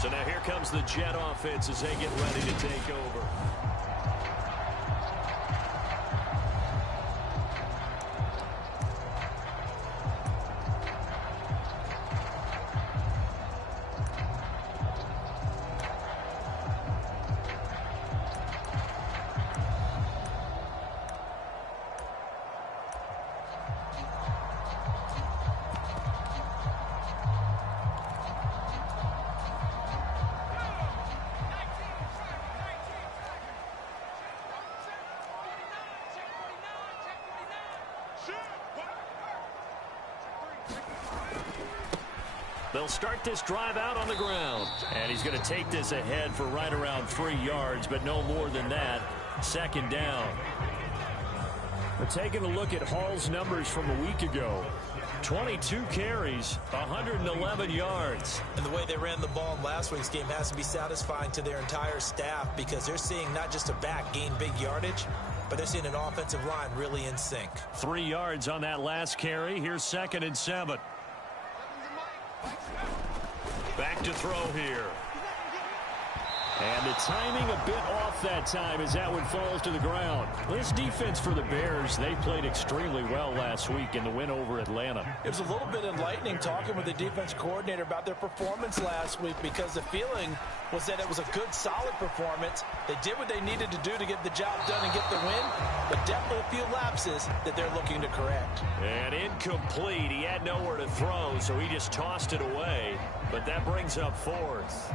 So now here comes the Jet offense as they get ready to take over. They'll start this drive out on the ground. And he's going to take this ahead for right around 3 yards, but no more than that. Second down. We're taking a look at Hall's numbers from a week ago. 22 carries, 111 yards. And the way they ran the ball in last week's game has to be satisfying to their entire staff because they're seeing not just a back gain big yardage, but they're seeing an offensive line really in sync. 3 yards on that last carry. Here's 2nd and 7. Back to throw here. And the timing a bit off that time as that one falls to the ground. This defense for the Bears, they played extremely well last week in the win over Atlanta. It was a little bit enlightening talking with the defense coordinator about their performance last week because the feeling was that it was a good, solid performance. They did what they needed to do to get the job done and get the win, but definitely a few lapses that they're looking to correct. And incomplete. He had nowhere to throw, so he just tossed it away. But that brings up 4th.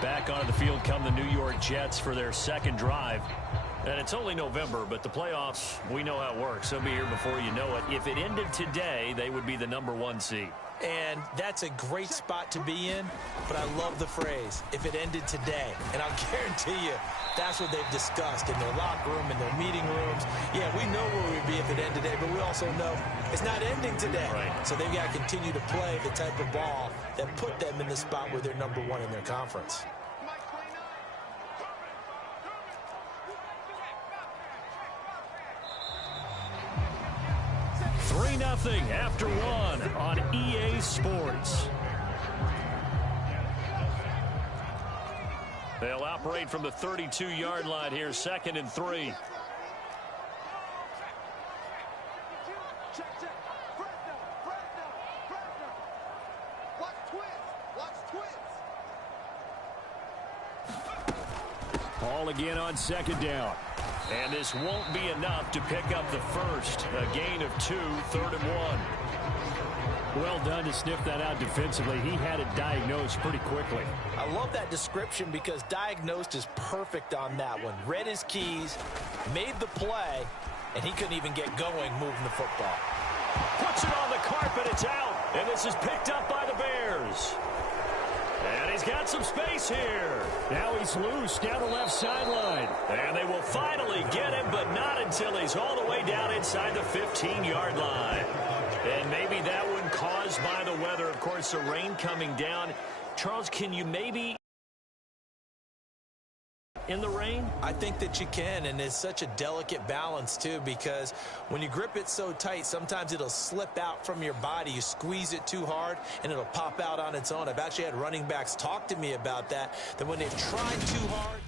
Back onto the field come the New York Jets for their second drive. And it's only November, but the playoffs, we know how it works. They'll be here before you know it. If it ended today, they would be the #1 seed. And that's a great spot to be in, but I love the phrase, if it ended today. And I'll guarantee you, that's what they've discussed in their locker room, in their meeting rooms. Yeah, we know where we'd be if it ended today, but we also know it's not ending today. Right. So they've got to continue to play the type of ball that put them in the spot where they're #1 in their conference. 3-0 after 1 on EA Sports. They'll operate from the 32-yard line here, 2nd and 3. Ball again on 2nd down. And this won't be enough to pick up the first. A gain of 2, 3rd and 1. Well done to sniff that out defensively. He had it diagnosed pretty quickly. I love that description because diagnosed is perfect on that one. Read his keys, made the play, and he couldn't even get going moving the football. Puts it on the carpet. It's out. And this is picked up by the Bears. And he's got some space here. Now he's loose down the left sideline. And they will finally get him, but not until he's all the way down inside the 15-yard line. And maybe that one caused by the weather. Of course, the rain coming down. Charles, can you maybe in the rain? I think that you can, and it's such a delicate balance, too, because when you grip it so tight, sometimes it'll slip out from your body. You squeeze it too hard, and it'll pop out on its own. I've actually had running backs talk to me about that when they've tried too hard.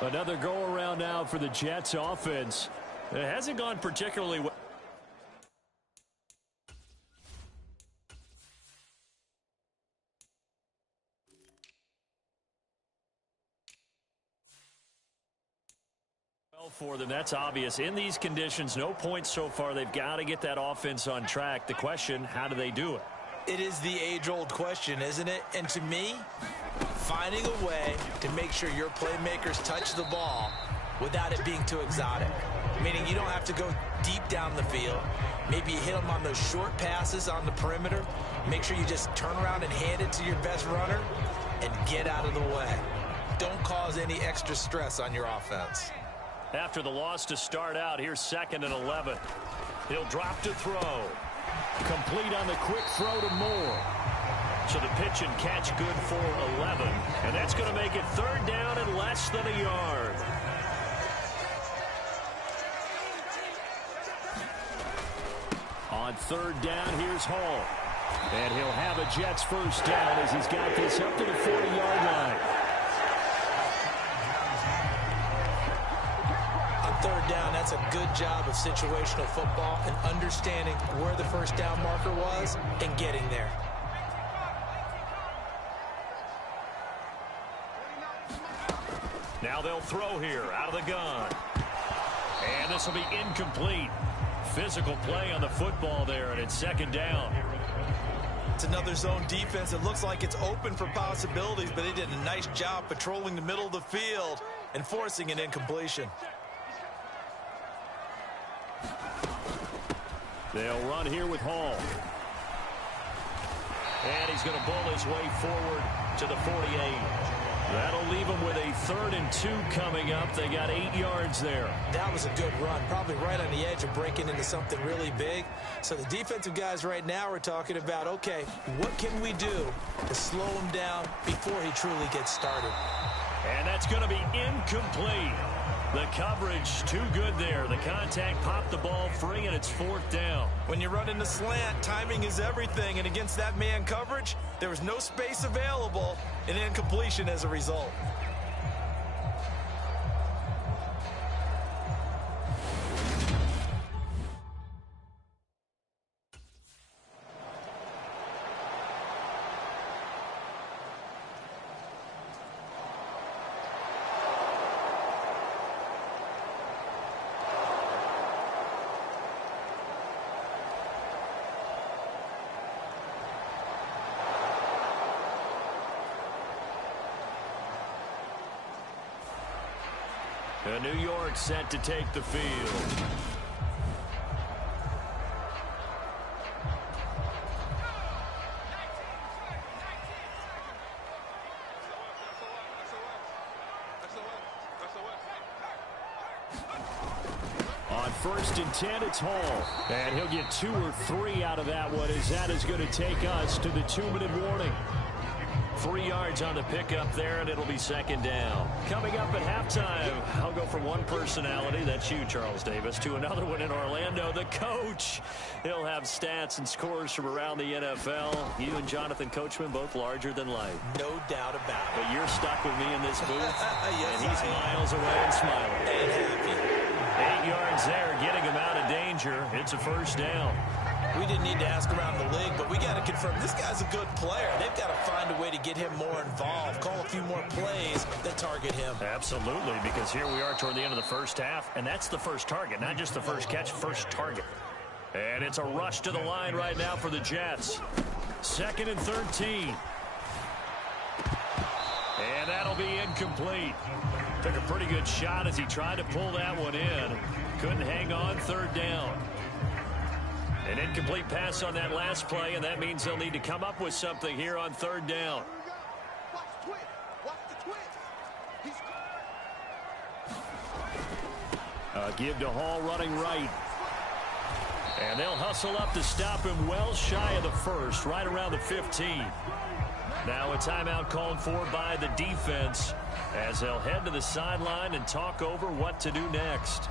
Another go-around now for the Jets offense. It hasn't gone particularly well. well for them. That's obvious. In these conditions, no points so far. They've got to get that offense on track. The question, how do they do it? It is the age-old question, isn't it? And to me, finding a way to make sure your playmakers touch the ball without it being too exotic. Meaning you don't have to go deep down the field. Maybe you hit them on those short passes on the perimeter. Make sure you just turn around and hand it to your best runner and get out of the way. Don't cause any extra stress on your offense. After the loss to start out, here's 2nd and 11. He'll drop to throw. Complete on the quick throw to Moore. So the pitch and catch good for 11. And that's going to make it 3rd down and less than a yard. On 3rd down, here's Hall. And he'll have a Jets first down as he's got this up to the 40-yard line. On 3rd down, that's a good job of situational football and understanding where the first down marker was and getting there. Now they'll throw here out of the gun. And this will be incomplete. Physical play on the football there, and it's 2nd down. It's another zone defense. It looks like it's open for possibilities, but they did a nice job patrolling the middle of the field and forcing an incompletion. They'll run here with Hall. And he's going to bull his way forward to the 48. That'll leave them with a 3rd and 2 coming up. They got 8 yards there. That was a good run, probably right on the edge of breaking into something really big. So the defensive guys right now are talking about, okay, what can we do to slow him down before he truly gets started? And that's going to be incomplete. The coverage too good there. The contact popped the ball free, and it's 4th down. When you're running the slant, timing is everything. And against that man coverage, there was no space available, and incompletion as a result. New York set to take the field. On 1st and 10, it's Hall. And he'll get 2 or 3 out of that one, as that is going to take us to the 2-minute warning. 3 yards on the pickup there, and it'll be 2nd down. Coming up at halftime, I'll go from one personality, that's you, Charles Davis, to another one in Orlando, the coach. He'll have stats and scores from around the NFL. You and Jonathan Coachman, both larger than life. No doubt about it. But you're stuck with me in this booth, yes, and he's miles away and smiling. And happy. 8 yards there, getting him out of danger. It's a first down. We didn't need to ask around the league, but we got to confirm this guy's a good player. They've got to find a way to get him more involved, call a few more plays that target him. Absolutely, because here we are toward the end of the first half, and that's the first target, not just the first catch, first target. And it's a rush to the line right now for the Jets. 2nd and 13. And that'll be incomplete. Took a pretty good shot as he tried to pull that one in. Couldn't hang on, 3rd down. An incomplete pass on that last play, and that means they'll need to come up with something here on 3rd down. Give to Hall running right. And they'll hustle up to stop him well shy of the 1st, right around the 15. Now a timeout called for by the defense as they'll head to the sideline and talk over what to do next.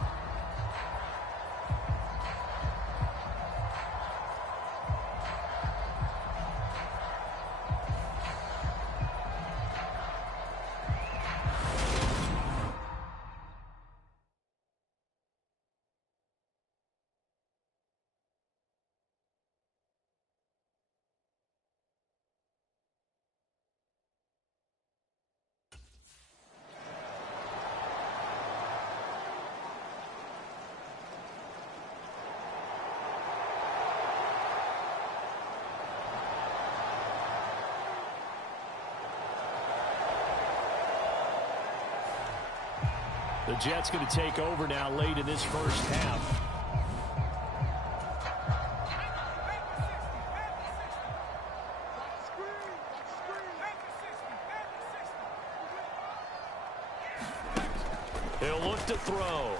Jets going to take over now late in this first half. He'll look to throw.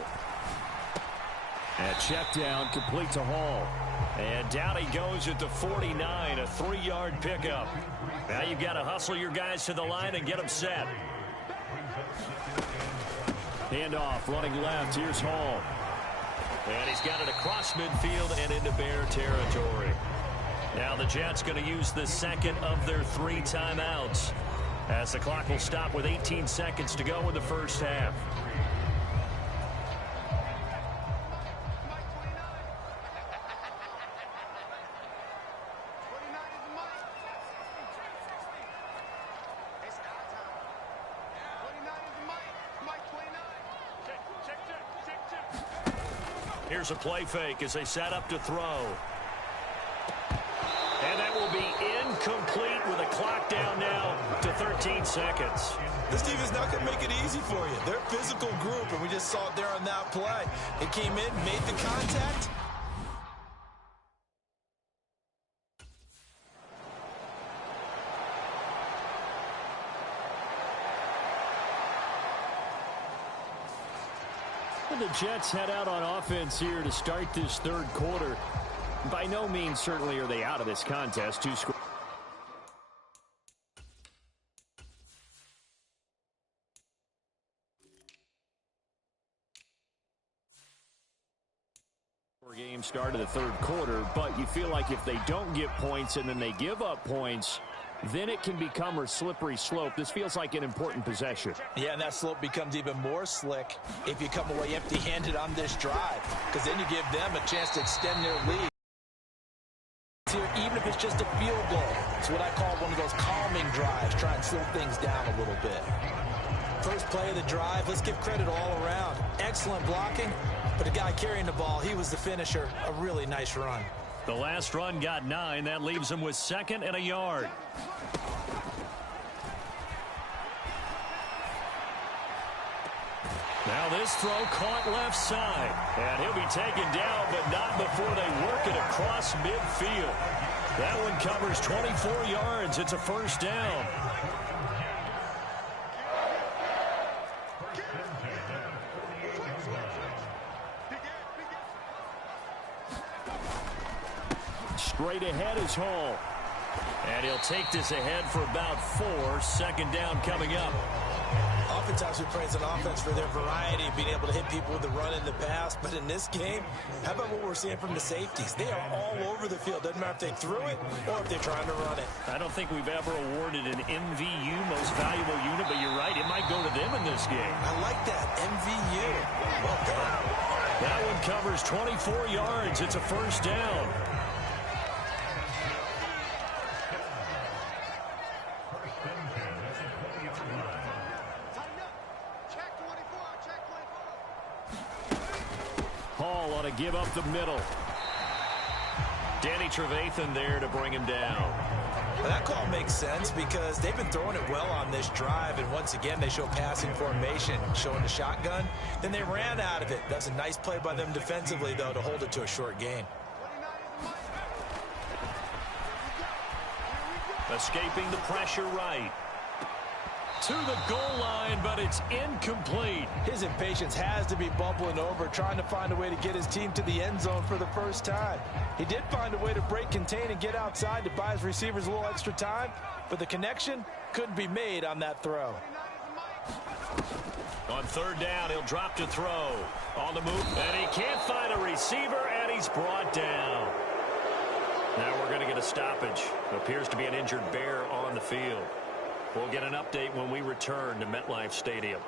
And check down, complete to Hall. And down he goes at the 49, a 3-yard pickup. Now you've got to hustle your guys to the line and get them set. Handoff, running left. Here's Hall. And he's got it across midfield and into Bear territory. Now the Jets going to use the second of their 3 timeouts, as the clock will stop with 18 seconds to go in the first half. Here's a play fake as they set up to throw. And that will be incomplete with a clock down now to 13 seconds. This team is not going to make it easy for you. They're a physical group, and we just saw it there on that play. It came in, made the contact. The Jets head out on offense here to start this third quarter. By no means certainly are they out of this contest. 2 scores. Game start of the third quarter, but you feel like if they don't get points and then they give up points, then it can become a slippery slope. This feels like an important possession. Yeah, and that slope becomes even more slick if you come away empty-handed on this drive, because then you give them a chance to extend their lead. Here, even if it's just a field goal, it's what I call one of those calming drives, try and slow things down a little bit. First play of the drive, let's give credit all around. Excellent blocking, but the guy carrying the ball, he was the finisher. A really nice run. The last run got 9. That leaves him with 2nd and a yard. Now this throw caught left side. And he'll be taken down, but not before they work it across midfield. That one covers 24 yards. It's a first down. Straight ahead is Hall. And he'll take this ahead for about 4. Second down coming up. Oftentimes we praise an offense for their variety of being able to hit people with the run in the pass. But in this game, how about what we're seeing from the safeties? They are all over the field. Doesn't matter if they threw it or if they're trying to run it. I don't think we've ever awarded an MVU, most valuable unit, but you're right. It might go to them in this game. I like that. MVU. Well done. That one covers 24 yards. It's a first down. Hall ought to give up the middle. Danny Trevathan there to bring him down. Well, that call makes sense because they've been throwing it well on this drive, and once again they show passing formation, showing the shotgun. Then they ran out of it. That's a nice play by them defensively, though, to hold it to a short gain. Escaping the pressure right. To the goal line, but it's incomplete. His impatience has to be bubbling over, trying to find a way to get his team to the end zone for the first time. He did find a way to break, contain, and get outside to buy his receivers a little extra time, but the connection couldn't be made on that throw. On third down, he'll drop to throw. On the move, and he can't find a receiver, and he's brought down. Now we're going to get a stoppage. Appears to be an injured Bear on the field. We'll get an update when we return to MetLife Stadium.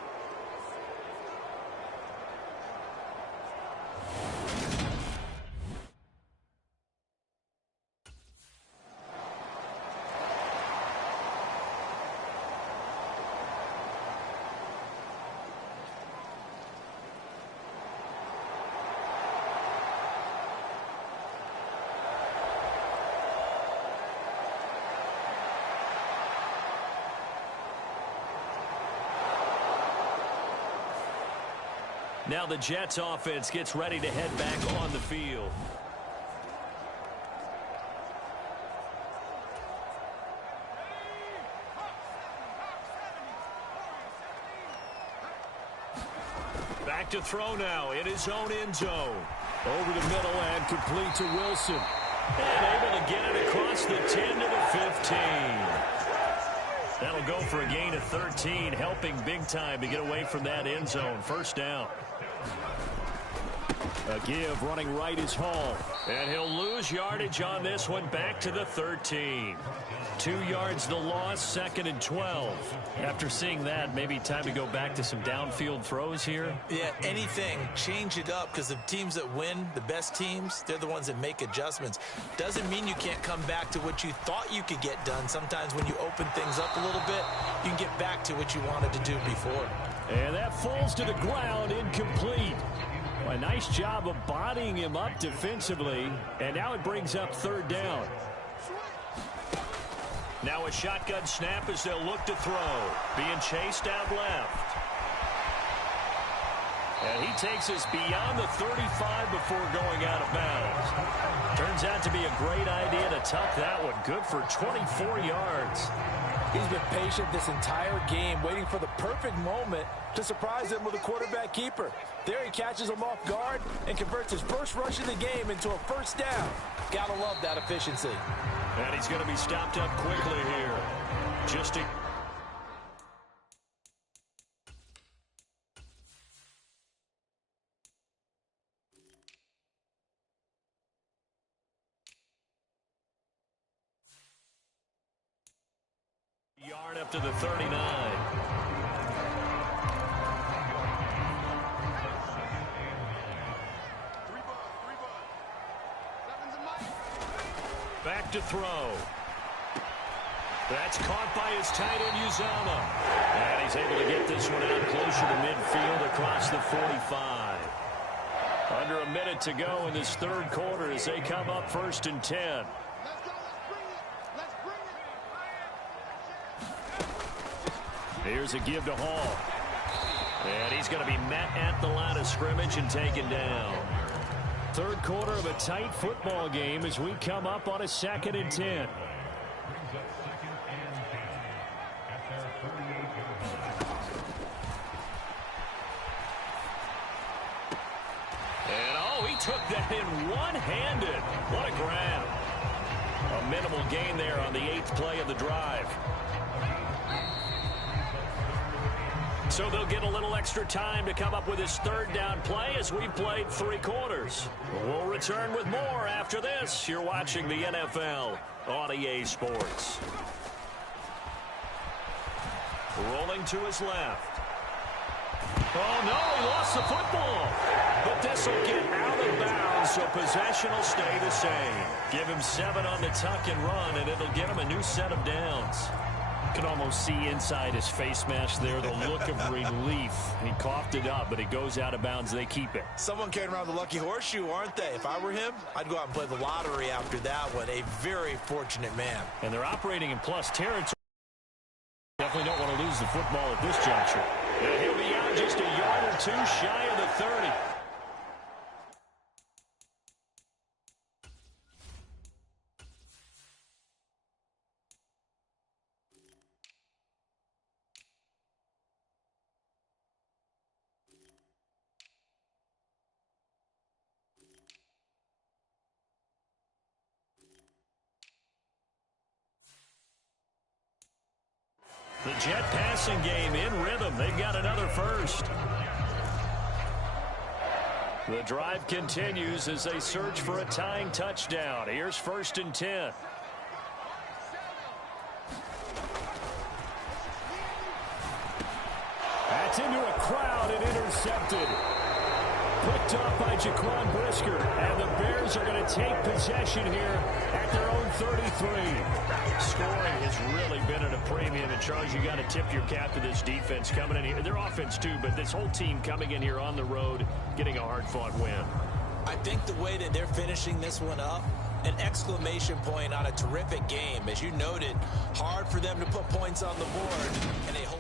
Now the Jets offense gets ready to head back on the field. Back to throw now in his own end zone. Over the middle and complete to Wilson. And able to get it across the 10 to the 15. That'll go for a gain of 13, helping big time to get away from that end zone. First down. A give running right is Hall. And he'll lose yardage on this one back to the 13. 2 yards the loss, 2nd and 12. After seeing that, maybe time to go back to some downfield throws here. Yeah, anything. Change it up because the teams that win, the best teams, they're the ones that make adjustments. Doesn't mean you can't come back to what you thought you could get done. Sometimes when you open things up a little bit, you can get back to what you wanted to do before. And that falls to the ground, incomplete. A nice job of bodying him up defensively. And now it brings up 3rd down. Now a shotgun snap as they'll look to throw. Being chased out left. And he takes us beyond the 35 before going out of bounds. Turns out to be a great idea to tuck that one. Good for 24 yards. He's been patient this entire game, waiting for the perfect moment to surprise them with a quarterback keeper. There he catches him off guard and converts his first rush of the game into a first down. Gotta love that efficiency. And he's going to be stopped up quickly here. Just a... yard up to the 39. Back to throw. That's caught by his tight end, Uzama. And he's able to get this one out closer to midfield across the 45. Under a minute to go in this 3rd quarter as they come up 1st and 10. Here's a give to Hall. And he's going to be met at the line of scrimmage and taken down. 3rd quarter of a tight football game as we come up on a 2nd and 10. And oh, he took that in one-handed. What a grab. A minimal gain there on the 8th play of the drive. So they'll get a little extra time to come up with his 3rd down play as we've played 3 quarters. We'll return with more after this. You're watching the NFL on EA Sports. Rolling to his left. Oh, no, he lost the football. But this will get out of bounds, so possession will stay the same. Give him 7 on the tuck and run, and it'll get him a new set of downs. You can almost see inside his face mask there the look of relief. He coughed it up, but it goes out of bounds. They keep it. Someone came around the lucky horseshoe, aren't they? If I were him, I'd go out and play the lottery after that one. A very fortunate man. And they're operating in plus territory. Definitely don't want to lose the football at this juncture. And he'll be out just a yard or 2 shy of the 30. The Jet passing game in rhythm. They've got another first. The drive continues as they search for a tying touchdown. Here's 1st and 10. That's into a crowd and intercepted. Picked up by Quan Brisker. And the Bears are going to take possession here at their own 33. Scoring has really been at a premium. And, Charles, you got to tip your cap to this defense coming in here. Their offense, too, but this whole team coming in here on the road, getting a hard-fought win. I think the way that they're finishing this one up, an exclamation point on a terrific game. As you noted, hard for them to put points on the board, and they hold.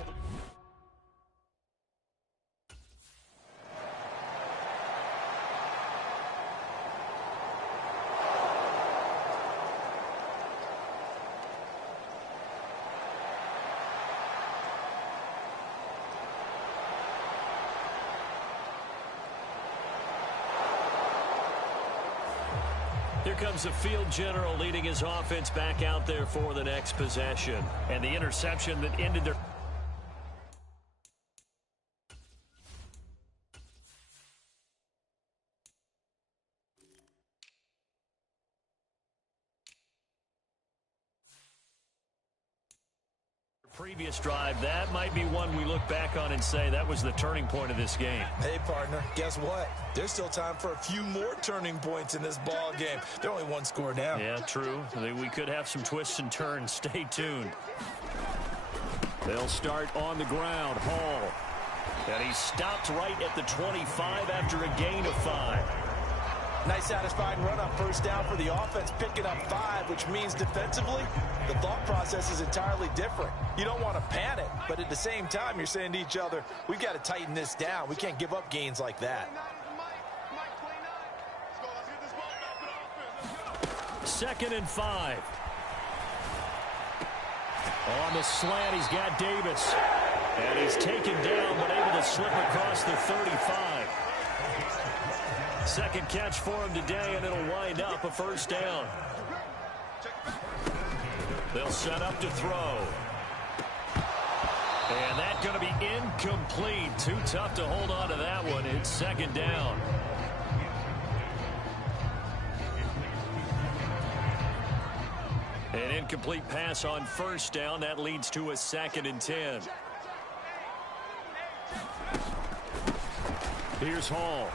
Here comes the field general leading his offense back out there for the next possession. And the interception that ended their... previous drive, that might be one we look back on and say that was the turning point of this game. Hey, partner, guess what? There's still time for a few more turning points in this ball game. They're only one score down. Yeah, true. We could have some twists and turns. Stay tuned. They'll start on the ground. Hall. And he stopped right at the 25 after a gain of 5. Nice satisfying run on first down for the offense, picking up 5, which means defensively, the thought process is entirely different. You don't want to panic, but at the same time, you're saying to each other, we've got to tighten this down. We can't give up gains like that. 2nd and 5. On the slant, he's got Davis. And he's taken down, but able to slip across the 35. Second catch for him today, and it'll wind up a first down. They'll set up to throw. And that's going to be incomplete. Too tough to hold on to that one. It's 2nd down. An incomplete pass on first down. That leads to a 2nd and 10. Here's Hall.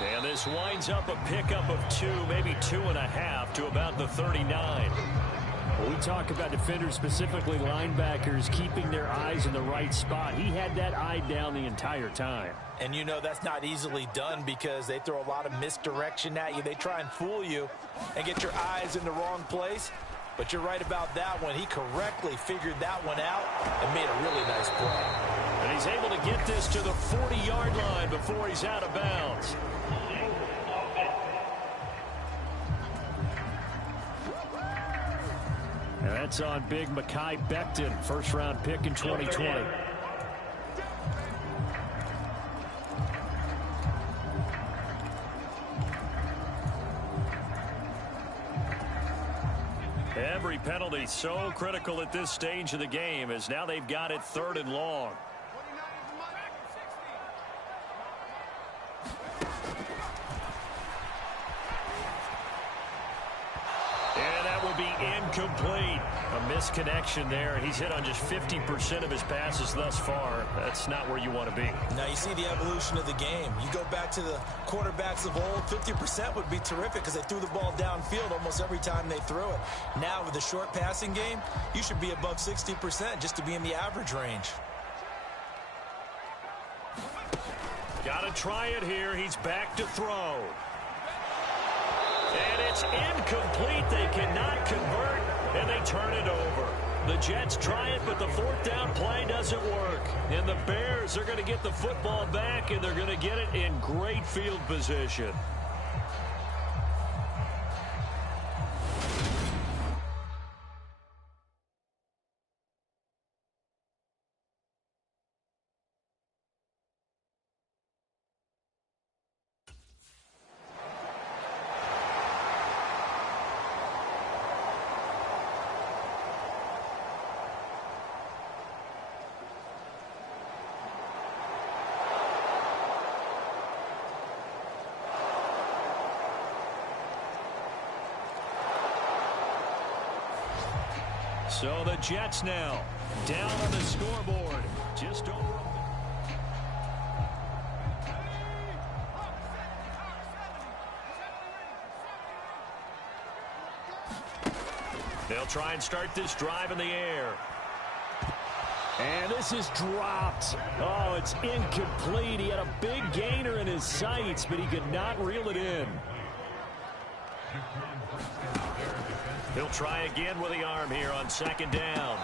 And this winds up a pickup of 2, maybe 2.5 to about the 39. Well, we talk about defenders, specifically linebackers, keeping their eyes in the right spot. He had that eye down the entire time. And you know that's not easily done because they throw a lot of misdirection at you. They try and fool you and get your eyes in the wrong place. But you're right about that one. He correctly figured that one out and made a really nice play. And he's able to get this to the 40-yard line before he's out of bounds. And that's on big Mekhi Becton, first-round pick in 2020. Every penalty so critical at this stage of the game as now they've got it 3rd and long. And that will be incomplete. A misconnection there. He's hit on just 50% of his passes thus far. That's not where you want to be. Now you see the evolution of the game. You go back to the quarterbacks of old, 50% would be terrific because they threw the ball downfield almost every time they threw it. Now with the short passing game, you should be above 60% just to be in the average range. Got to try it here. He's back to throw. And it's incomplete. They cannot convert, and they turn it over. The Jets try it, but the 4th down play doesn't work. And the Bears are going to get the football back, and they're going to get it in great field position. So the Jets now down on the scoreboard. Just over. They'll try and start this drive in the air. And this is dropped. Oh, it's incomplete. He had a big gainer in his sights, but he could not reel it in. He'll try again with the arm here on 2nd down.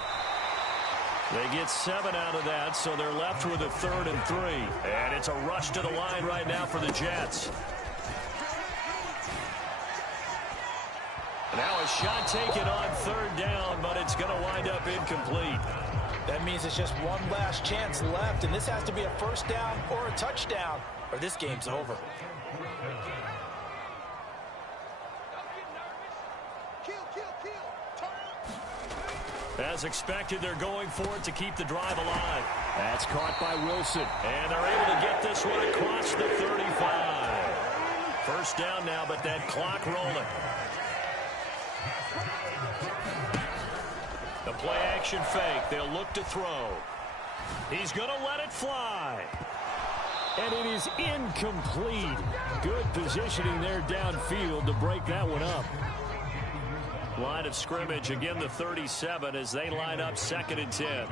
They get 7 out of that, so they're left with a 3rd and 3. And it's a rush to the line right now for the Jets. Now a shot taken on 3rd down, but it's going to wind up incomplete. That means it's just one last chance left, and this has to be a first down or a touchdown, or this game's over. As expected, they're going for it to keep the drive alive. That's caught by Wilson. And they're able to get this one across the 35. First down now, but that clock rolling. The play-action fake. They'll look to throw. He's going to let it fly. And it is incomplete. Good positioning there downfield to break that one up. Line of scrimmage, again the 37 as they line up 2nd and 10.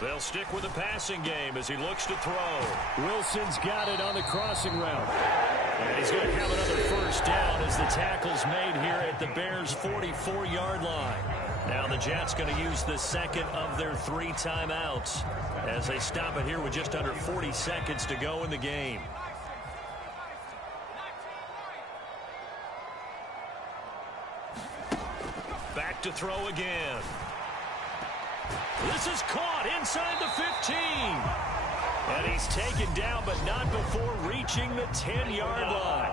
They'll stick with the passing game as he looks to throw. Wilson's got it on the crossing route. And he's going to have another first down as the tackle's made here at the Bears' 44-yard line. Now the Jets going to use the second of their 3 timeouts as they stop it here with just under 40 seconds to go in the game. Back to throw again. This is caught inside the 15. And he's taken down, but not before reaching the 10-yard line.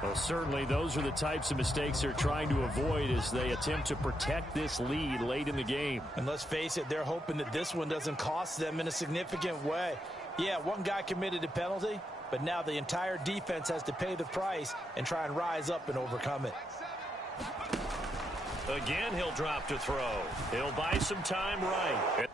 Well, certainly those are the types of mistakes they're trying to avoid as they attempt to protect this lead late in the game. And let's face it, they're hoping that this one doesn't cost them in a significant way. Yeah, one guy committed a penalty, but now the entire defense has to pay the price and try and rise up and overcome it. Again, he'll drop to throw. He'll buy some time right.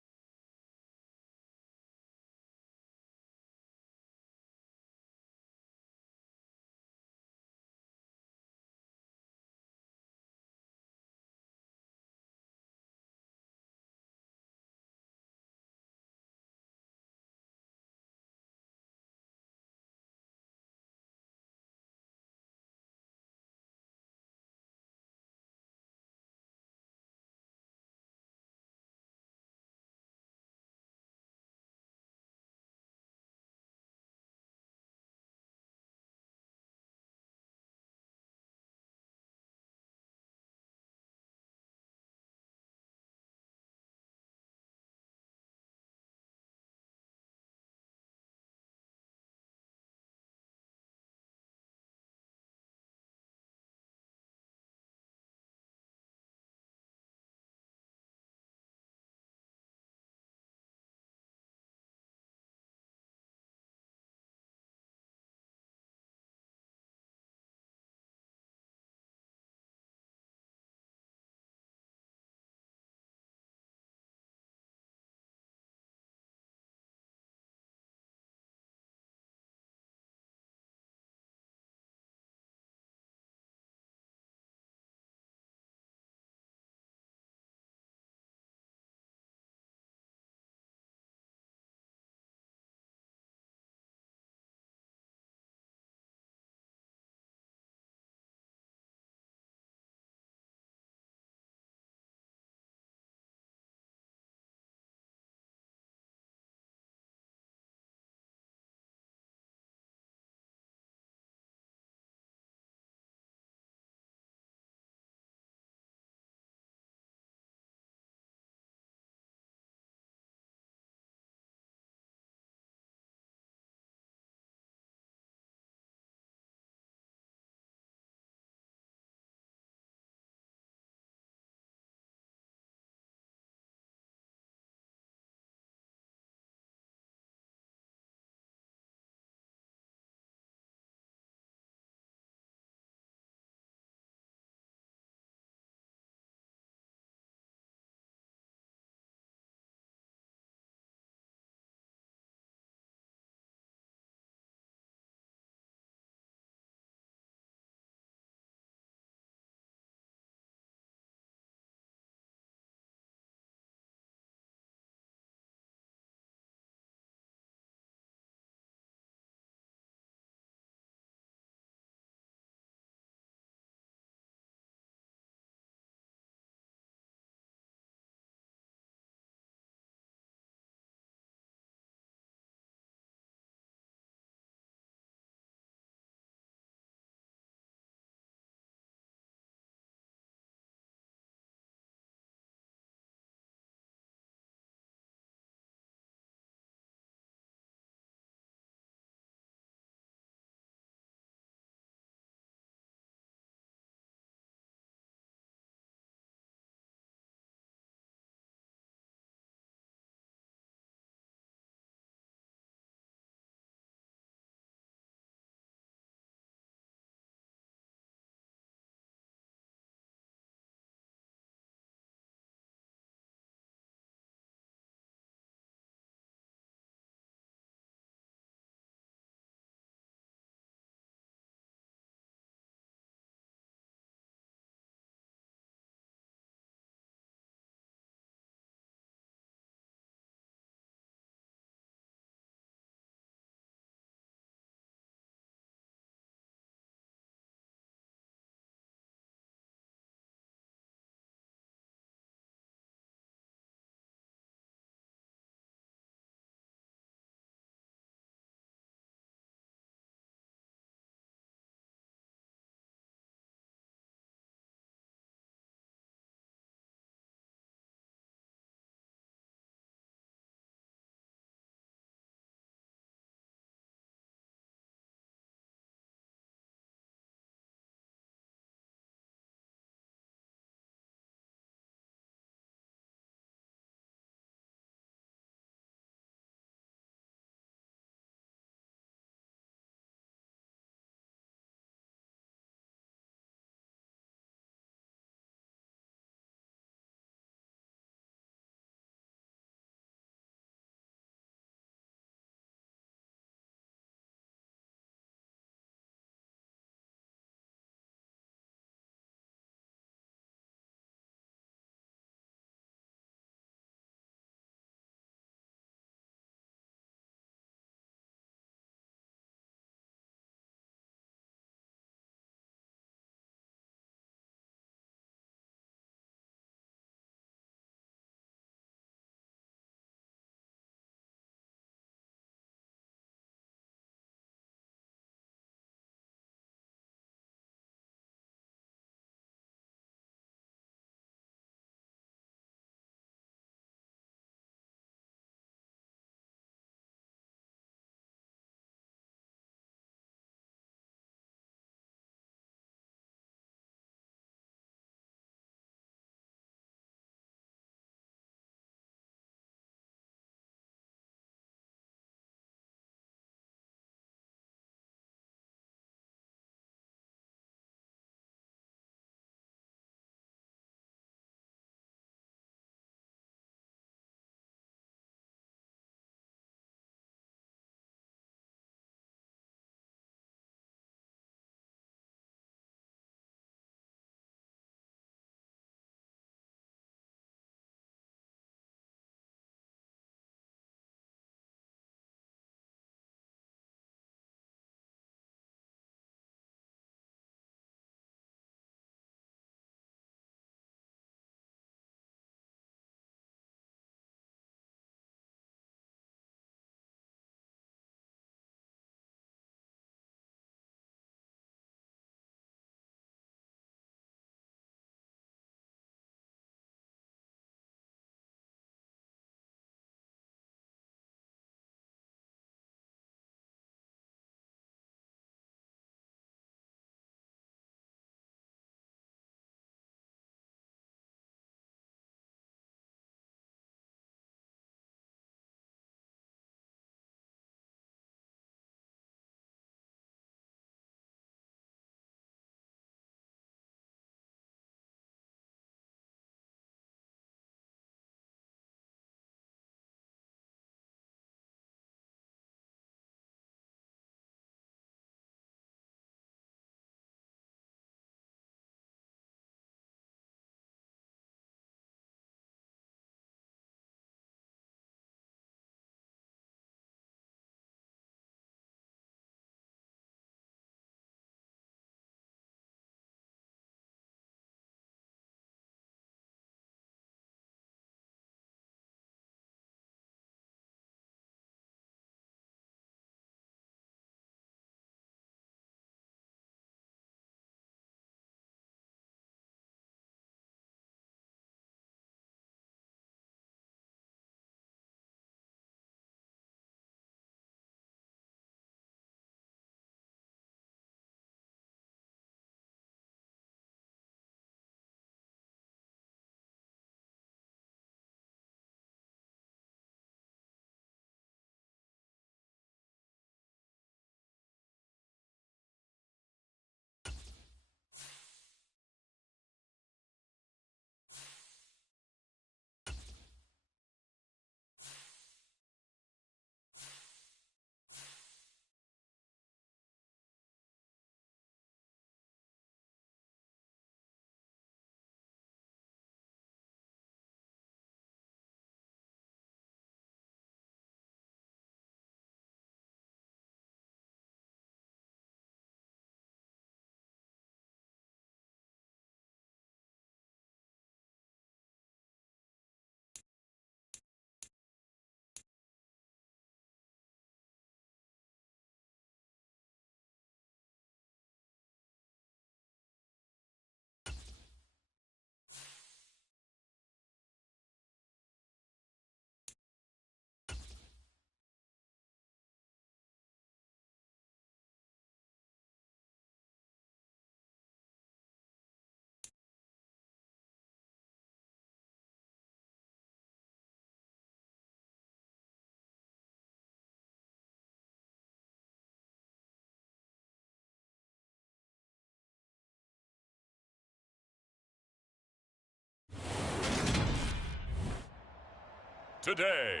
today.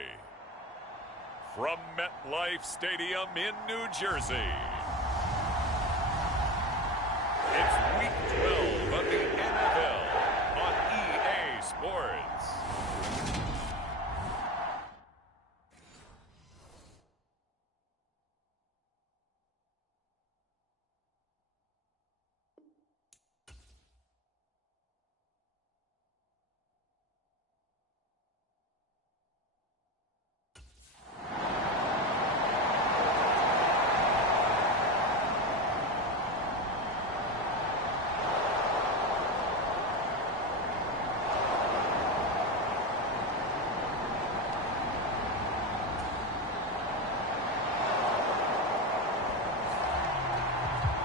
From MetLife Stadium in New Jersey, it's Week 12 of the NFL on EA Sports.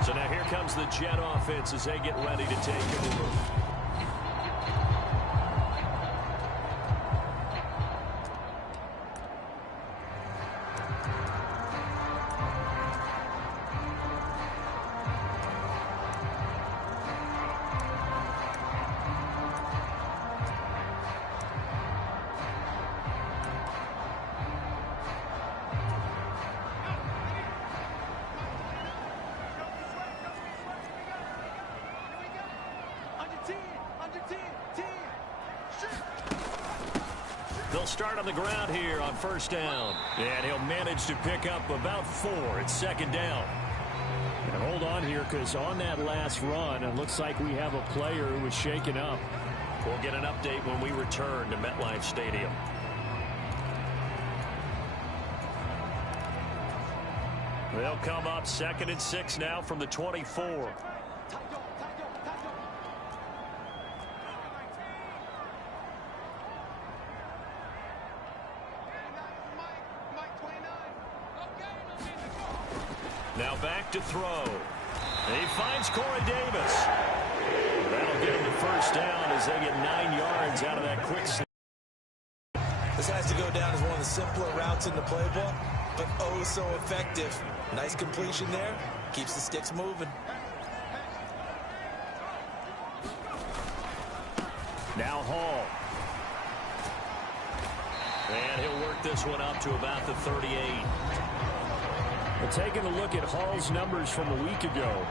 So now here comes the Jet offense as they get ready to take over. They'll start on the ground here on first down. And he'll manage to pick up about 4. It's second down. And hold on here, because on that last run, it looks like we have a player who was shaken up. We'll get an update when we return to MetLife Stadium. They'll come up 2nd and 6 now from the 24. Now back to throw. He finds Corey Davis. That'll get him to first down as they get 9 yards out of that quick snap. This has to go down as one of the simpler routes in the playbook, but oh so effective. Nice completion there. Keeps the sticks moving. Now Hall. And he'll work this one up to about the 38. Well, taking a look at Hall's numbers from a week ago,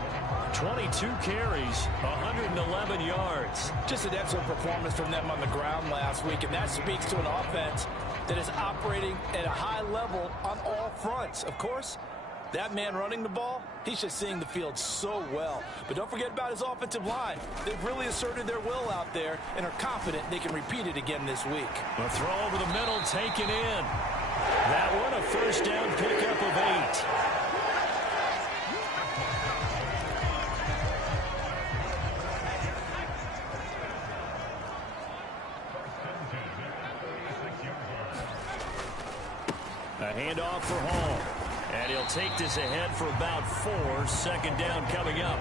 22 carries, 111 yards. Just an excellent performance from them on the ground last week, and that speaks to an offense that is operating at a high level on all fronts. Of course, that man running the ball, he's just seeing the field so well. But don't forget about his offensive line. They've really asserted their will out there and are confident they can repeat it again this week. A throw over the middle, taken in. That one a first down pickup of 8. A handoff for Hall. And he'll take this ahead for about 4. 2nd down coming up.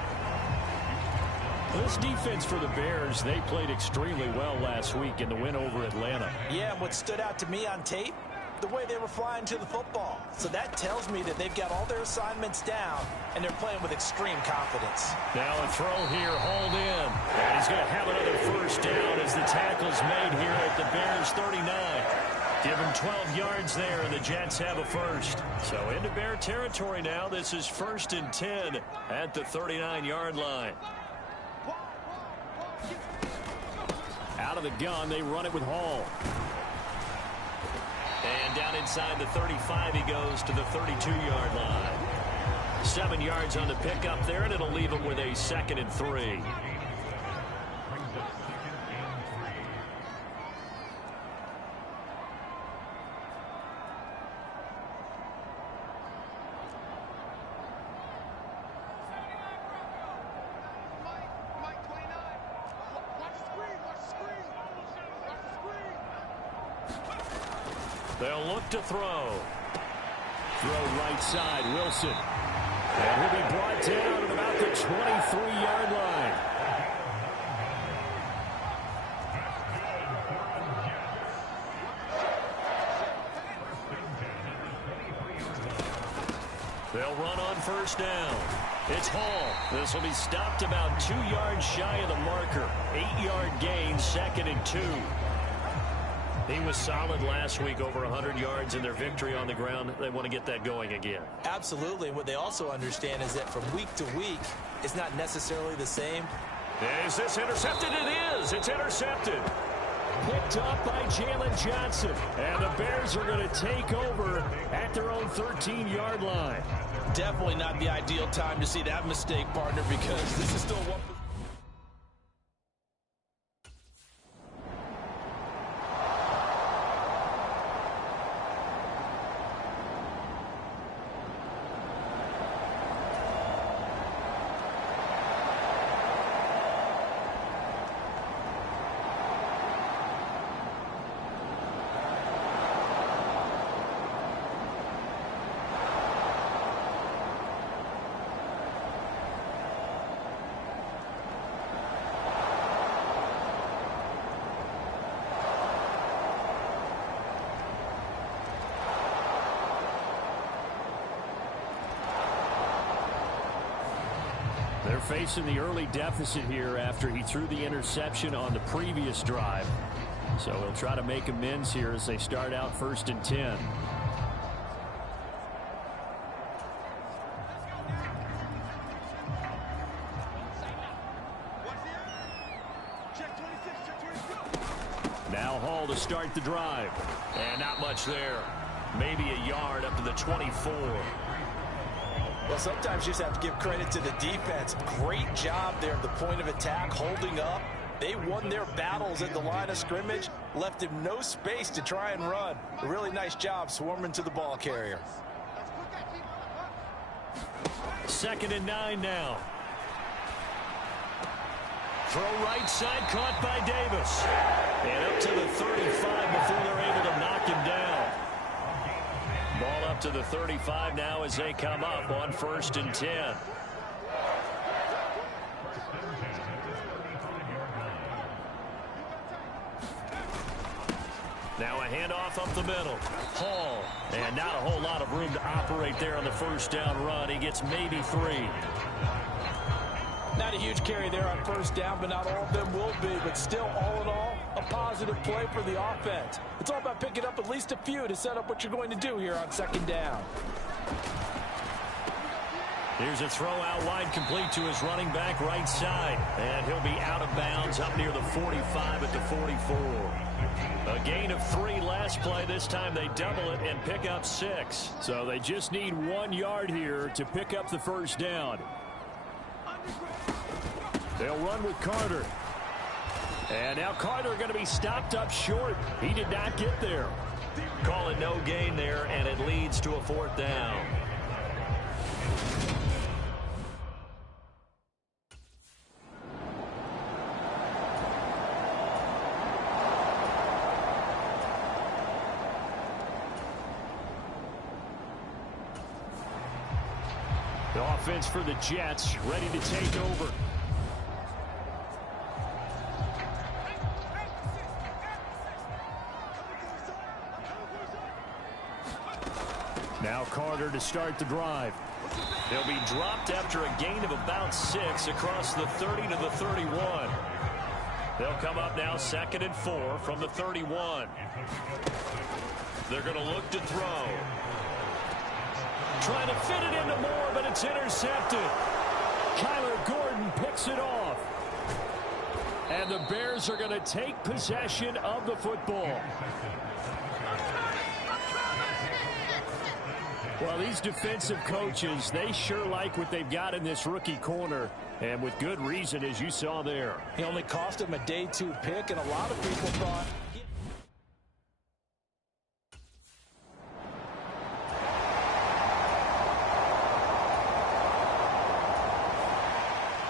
This defense for the Bears, they played extremely well last week in the win over Atlanta. Yeah, and what stood out to me on tape, the way they were flying to the football. So that tells me that they've got all their assignments down, and they're playing with extreme confidence. Now a throw here, hauled in. And he's going to have another first down as the tackle's made here at the Bears 39. Give him 12 yards there, and the Jets have a first. So into Bear territory now. This is 1st and 10 at the 39-yard line. Out of the gun, they run it with Hall. And down inside the 35, he goes to the 32-yard line. 7 yards on the pickup there, and it'll leave him with a 2nd and 3. They'll look to throw. Throw right side, Wilson. And he'll be brought down at about the 23-yard line. They'll run on first down. It's Hall. This will be stopped about 2 yards shy of the marker. 8-yard gain, 2nd and 2. He was solid last week, over 100 yards in their victory on the ground. They want to get that going again. Absolutely. What they also understand is that from week to week, it's not necessarily the same. Is this intercepted? It is. It's intercepted. Picked up by Jalen Johnson. And the Bears are going to take over at their own 13-yard line. Definitely not the ideal time to see that mistake, partner, because this is still one. They're facing the early deficit here after he threw the interception on the previous drive. So he'll try to make amends here as they start out 1st and 10. Now Hall to start the drive. And not much there. Maybe a yard up to the 24. Well, sometimes you just have to give credit to the defense. Great job there at the point of attack, holding up. They won their battles at the line of scrimmage, left him no space to try and run. A really nice job swarming to the ball carrier. 2nd and 9 now. Throw right side, caught by Davis. And up to the 35 before they're able to knock him down. Ball up to the 35 now as they come up on 1st and 10. Now a handoff up the middle. Hall. And not a whole lot of room to operate there on the 1st down run. He gets maybe 3. Not a huge carry there on 1st down, but not all of them will be. But still, all in all, a positive play for the offense. It's all about picking up at least a few to set up what you're going to do here on 2nd down. Here's a throw out wide, complete to his running back right side. And he'll be out of bounds up near the 45 at the 44. A gain of 3 last play. This time they double it and pick up 6. So they just need 1 yard here to pick up the 1st down. They'll run with Carter. And now Carter going to be stopped up short. He did not get there. Call it no gain there, and it leads to a 4th down. The offense for the Jets ready to take over. Now Carter to start the drive. They'll be dropped after a gain of about 6 across the 30 to the 31. They'll come up now 2nd and 4 from the 31. They're going to look to throw. Trying to fit it into Moore, but it's intercepted. Kyler Gordon picks it off. And the Bears are going to take possession of the football. Well, these defensive coaches, they sure like what they've got in this rookie corner. And with good reason, as you saw there. He only cost him a day 2 pick, and a lot of people thought...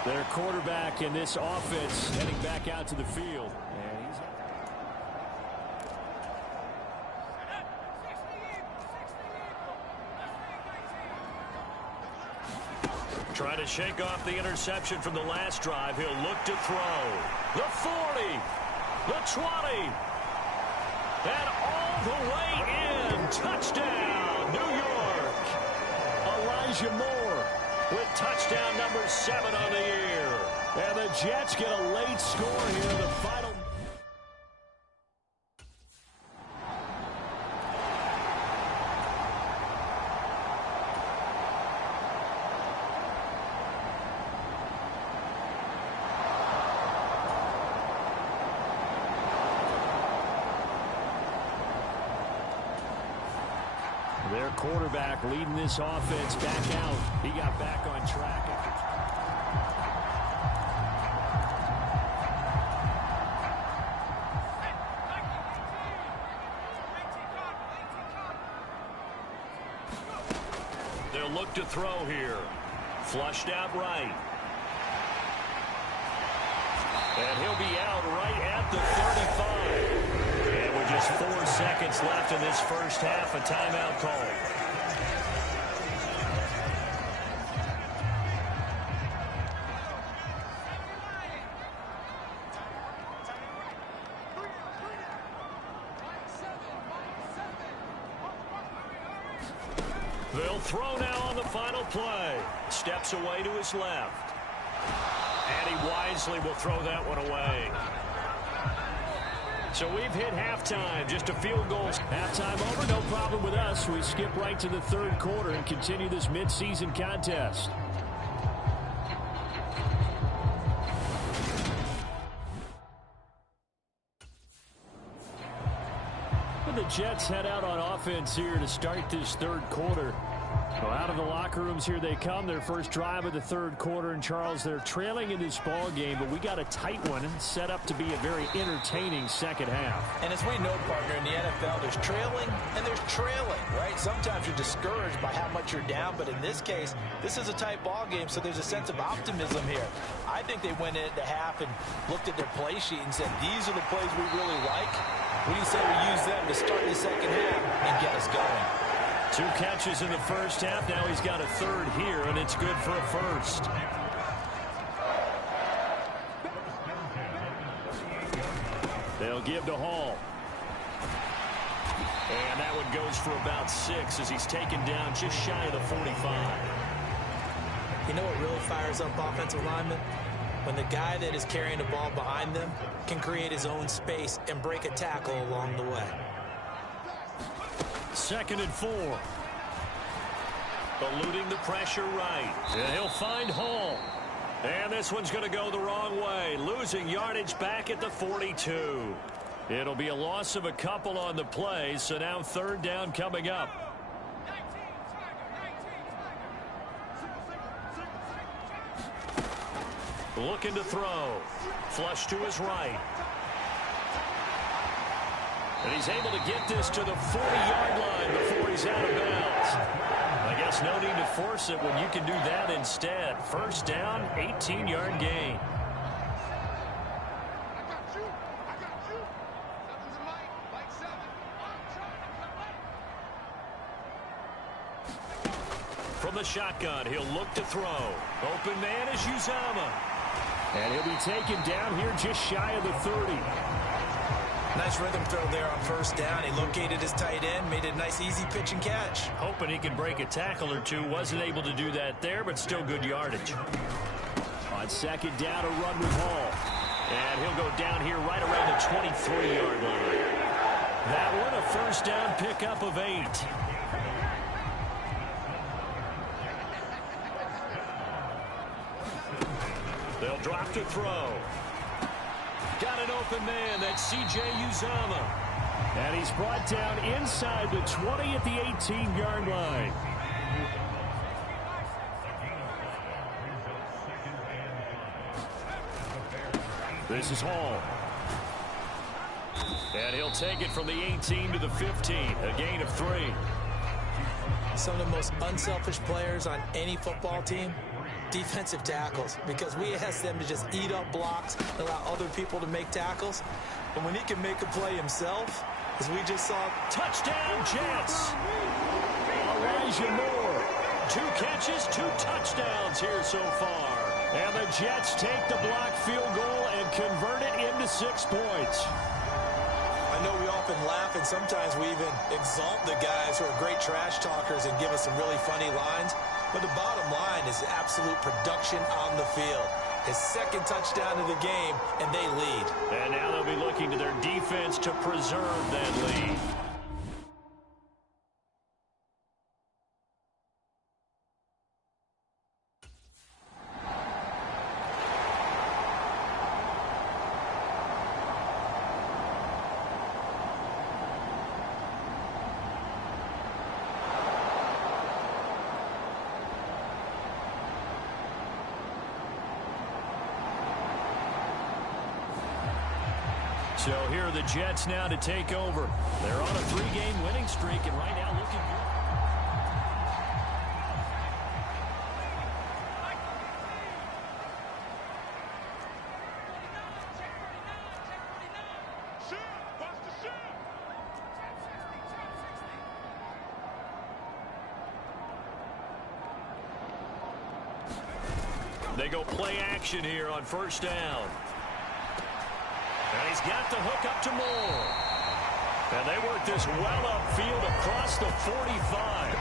Their quarterback in this offense heading back out to the field. And he's... Trying to shake off the interception from the last drive. He'll look to throw. The 40. The 20. And all the way in. Touchdown, New York. Elijah Moore with touchdown number 7 on the year. And the Jets get a late score here in the final. Their quarterback leading this offense back out. He got back on track. They'll look to throw here. Flushed out right. And he'll be out right at the 35. And with just 4 seconds left in this first half, a timeout call. They'll throw now on the final play. Steps away to his left. And he wisely will throw that one away. So we've hit halftime, just a field goal. Halftime over, no problem with us. We skip right to the third quarter and continue this midseason contest. And the Jets head out on offense here to start this third quarter. Well, out of the locker rooms here they come. Their first drive of the third quarter. And, Charles, they're trailing in this ball game, but we got a tight one set up to be a very entertaining second half. And as we know, partner, in the NFL, there's trailing and there's trailing, right? Sometimes you're discouraged by how much you're down, but in this case, this is a tight ball game, so there's a sense of optimism here. I think they went into half and looked at their play sheet and said, these are the plays we really like. We say we use them to start the second half and get us going. 2 catches in the first half. Now he's got a third here, and it's good for a first. They'll give to Hall. And that one goes for about 6 as he's taken down just shy of the 45. You know what really fires up offensive linemen? When the guy that is carrying the ball behind them can create his own space and break a tackle along the way. 2nd and 4. Eluding the pressure right. And he'll find Hall. And this one's going to go the wrong way. Losing yardage back at the 42. It'll be a loss of a couple on the play, so now 3rd down coming up. Looking to throw. Flush to his right. And he's able to get this to the 40-yard line before he's out of bounds. I guess no need to force it when you can do that instead. 1st down, 18-yard gain. From the shotgun, he'll look to throw. Open man is Uzama. And he'll be taken down here just shy of the 30. Nice rhythm throw there on 1st down. He located his tight end, made it a nice easy pitch and catch. Hoping he can break a tackle or two. Wasn't able to do that there, but still good yardage. On 2nd down, a run with Hall. And he'll go down here right around the 23-yard line. That one a 1st down pickup of 8. They'll drop to throw. Got an open man. That's C.J. Uzama. And he's brought down inside the 20 at the 18-yard line. This is Hall. And he'll take it from the 18 to the 15. A gain of 3. Some of the most unselfish players on any football team, defensive tackles, because we ask them to just eat up blocks and allow other people to make tackles. But when he can make a play himself, as we just saw, touchdown Jets. Elijah Moore. 2 catches, 2 touchdowns here so far. And the Jets take the blocked field goal and convert it into 6 points. I know we often laugh and sometimes we even exalt the guys who are great trash talkers and give us some really funny lines. But the bottom line is absolute production on the field. His 2nd touchdown of the game, and they lead. And now they'll be looking to their defense to preserve that lead. So here are the Jets now to take over. They're on a 3-game winning streak and right now looking good. They go play action here on first down. And he's got the hook up to Moore. And they work this well upfield across the 45.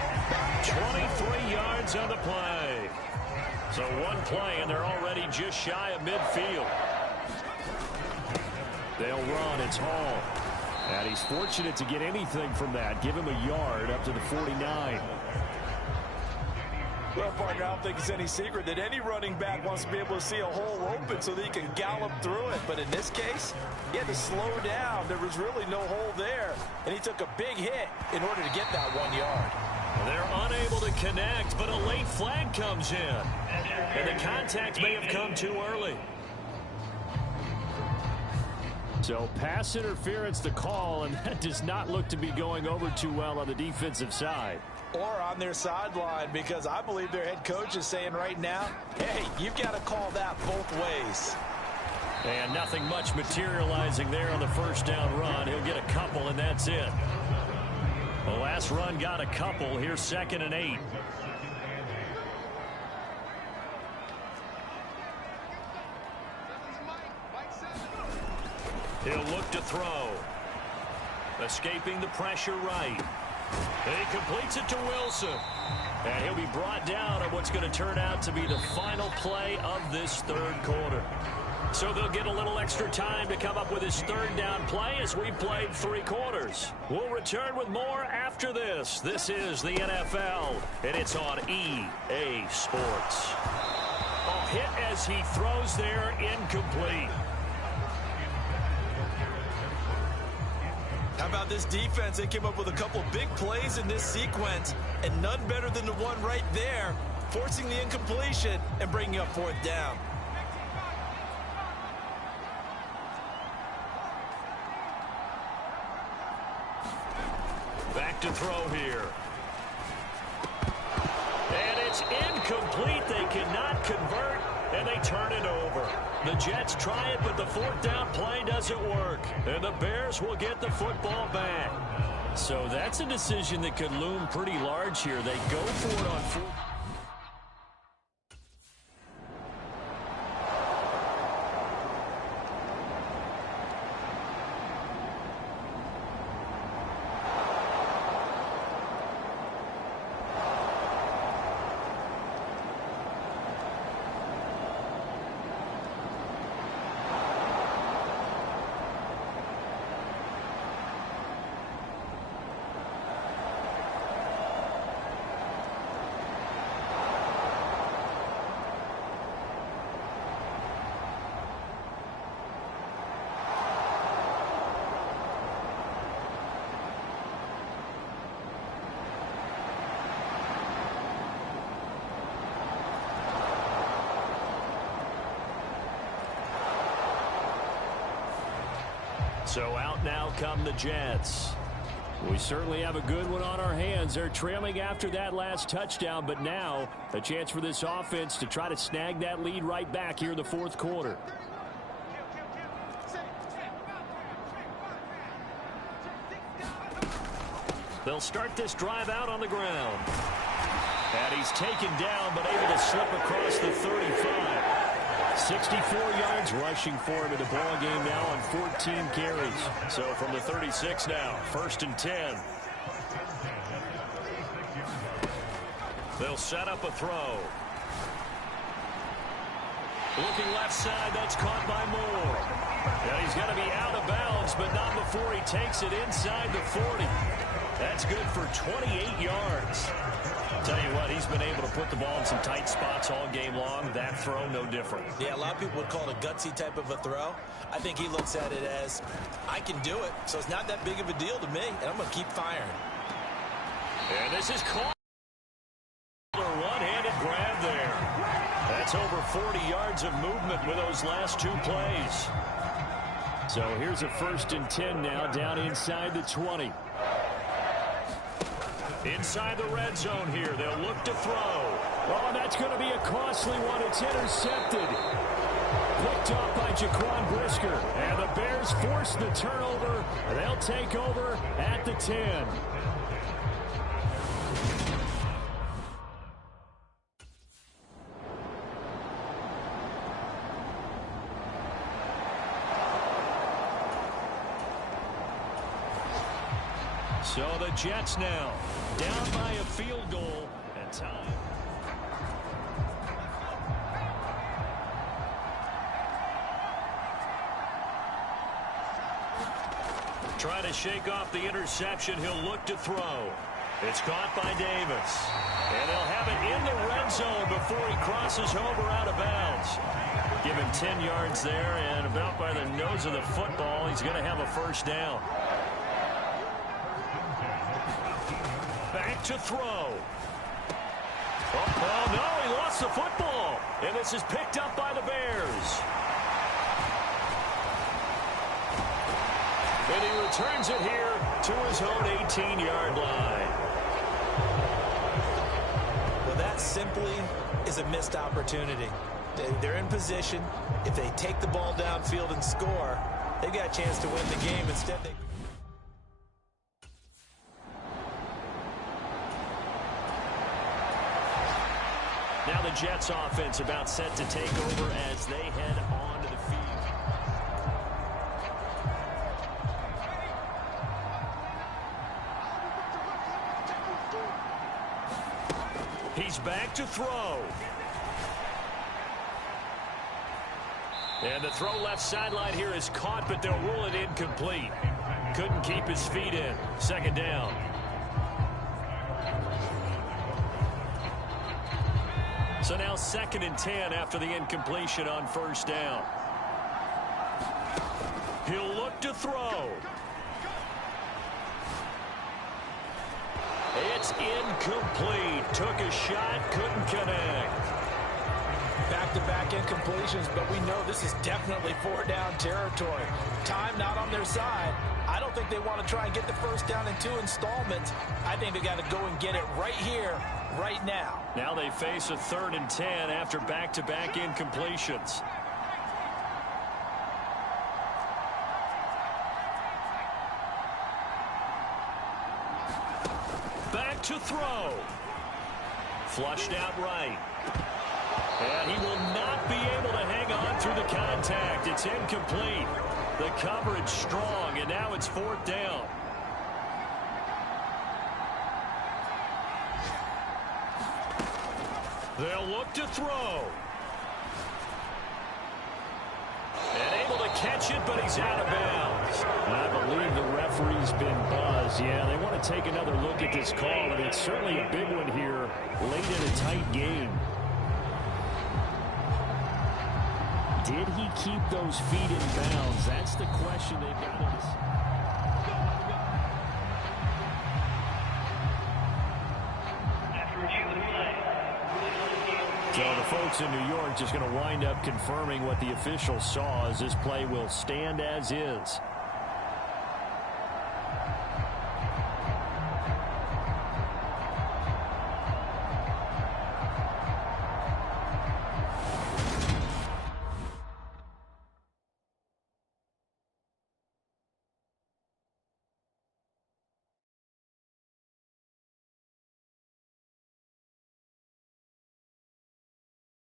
23 yards on the play. So one play, and they're already just shy of midfield. They'll run. It's Hall. And he's fortunate to get anything from that. Give him a yard up to the 49. Well, partner, I don't think it's any secret that any running back wants to be able to see a hole open so that he can gallop through it. But in this case, he had to slow down. There was really no hole there, and he took a big hit in order to get that 1 yard. They're unable to connect, but a late flag comes in. And the contact may have come too early. So pass interference the call, and that does not look to be going over too well on the defensive side. Or on their sideline, because I believe their head coach is saying right now, hey, you've got to call that both ways. And nothing much materializing there on the first down run. He'll get a couple, and that's it. The last run got a couple. Here's 2nd and 8. He'll look to throw. Escaping the pressure right. And he completes it to Wilson. And he'll be brought down on what's going to turn out to be the final play of this third quarter. So they'll get a little extra time to come up with his third down play as we played 3 quarters. We'll return with more after this. This is the NFL, and it's on EA Sports. A hit as he throws there, incomplete. How about this defense? They came up with a couple big plays in this sequence, and none better than the one right there, forcing the incompletion and bringing up 4th down. Back to throw here. And it's incomplete. They cannot convert, and they turn it over. The Jets try it, but the 4th down play doesn't work. And the Bears will get the football back. So that's a decision that could loom pretty large here. They go for it on 4th. So out now come the Jets. We certainly have a good one on our hands. They're trailing after that last touchdown, but now a chance for this offense to try to snag that lead right back here in the 4th quarter. They'll start this drive out on the ground. And he's taken down, but able to slip across the 35. 64 yards rushing for him in the ball game now on 14 carries. So from the 36 now, 1st and 10. They'll set up a throw. Looking left side, that's caught by Moore. And he's got to be out of bounds, but not before he takes it inside the 40. That's good for 28 yards. Tell you what, he's been able to put the ball in some tight spots all game long. That throw, no different. Yeah, a lot of people would call it a gutsy type of a throw. I think he looks at it as, I can do it, so it's not that big of a deal to me, and I'm going to keep firing. And this is caught. A one-handed grab there. That's over 40 yards of movement with those last 2 plays. So here's a 1st and 10 now, down inside the 20. Inside the red zone here. They'll look to throw. Oh, that's going to be a costly one. It's intercepted. Picked off by Quan Brisker. And the Bears force the turnover. They'll take over at the 10. So the Jets now down by a field goal and time. Trying to shake off the interception. He'll look to throw. It's caught by Davis. And they'll have it in the red zone before he crosses over out of bounds. Give him 10 yards there, and about by the nose of the football, he's going to have a 1st down. Back to throw. Oh, no, he lost the football. And this is picked up by the Bears. And he returns it here to his own 18-yard line. Well, that simply is a missed opportunity. They're in position. If they take the ball downfield and score, they've got a chance to win the game. Instead, they... Now the Jets offense about set to take over as they head onto the field. He's back to throw. And the throw left sideline here is caught, but they'll rule it incomplete. Couldn't keep his feet in. 2nd down. So now 2nd and 10 after the incompletion on 1st down. He'll look to throw. It's incomplete. Took a shot, couldn't connect. Back-to-back incompletions, but we know this is definitely 4-down territory. Time not on their side. I don't think they want to try and get the 1st down in 2 installments. I think they got to go and get it right here, right now. Now they face a 3rd and 10 after back-to-back incompletions. Back to throw. Flushed out right. And he will not be able to hang on through the contact. It's incomplete. The coverage strong, and now it's 4th down. They'll look to throw. And able to catch it, but he's out of bounds. I believe the referee's been buzzed. Yeah, they want to take another look at this call, and it's certainly a big one here late in a tight game. Did he keep those feet in bounds? That's the question they've got to decide. So the folks in New York just going to wind up confirming what the official saw, as this play will stand as is.